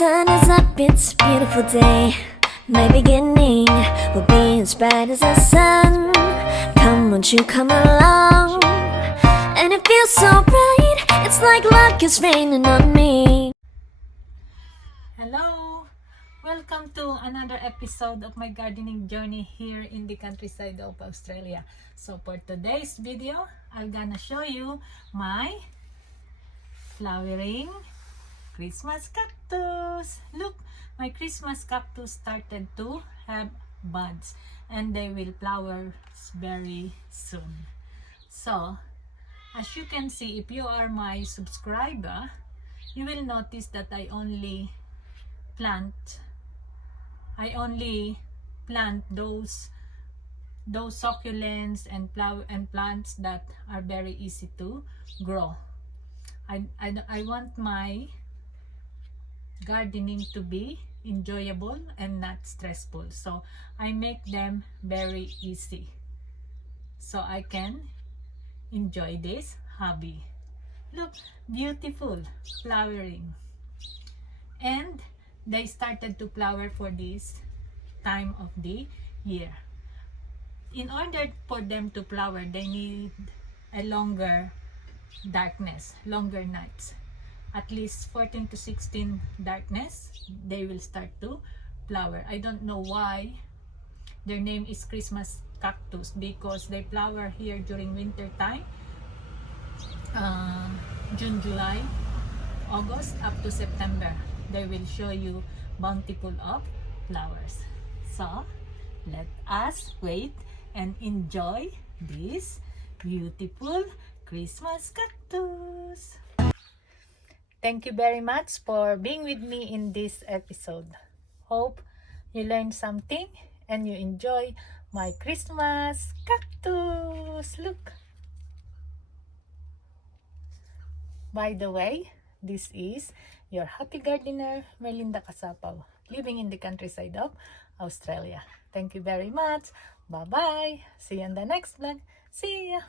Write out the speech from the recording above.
sun is up, it's a beautiful day. My beginning will be as bright as the sun. Come, won't you come along? And it feels so bright, it's like luck is raining on me. Hello! Welcome to another episode of my gardening journey here in the countryside of Australia. So for today's video, I'm gonna show you my flowering Christmas cactus. Look, my Christmas cactus started to have buds and they will flower very soon. So, as you can see, if you are my subscriber, you will notice that I only plant those succulents and plants that are very easy to grow. I want my gardening to be enjoyable and not stressful, so I make them very easy so I can enjoy this hobby. Look, beautiful flowering, and they started to flower for this time of the year. In order for them to flower, they need a longer darkness, longer nights, at least 14 to 16 darkness, they will start to flower. I don't know why their name is Christmas cactus, because they flower here during winter time, June, July, August up to September. They will show you bountiful of flowers. So let us wait and enjoy this beautiful Christmas cactus. Thank you very much for being with me in this episode. Hope you learned something and you enjoy my Christmas cactus. Look. By the way, this is your happy gardener, Merlinda Kasapaw, living in the countryside of Australia. Thank you very much. Bye-bye. See you in the next vlog. See ya.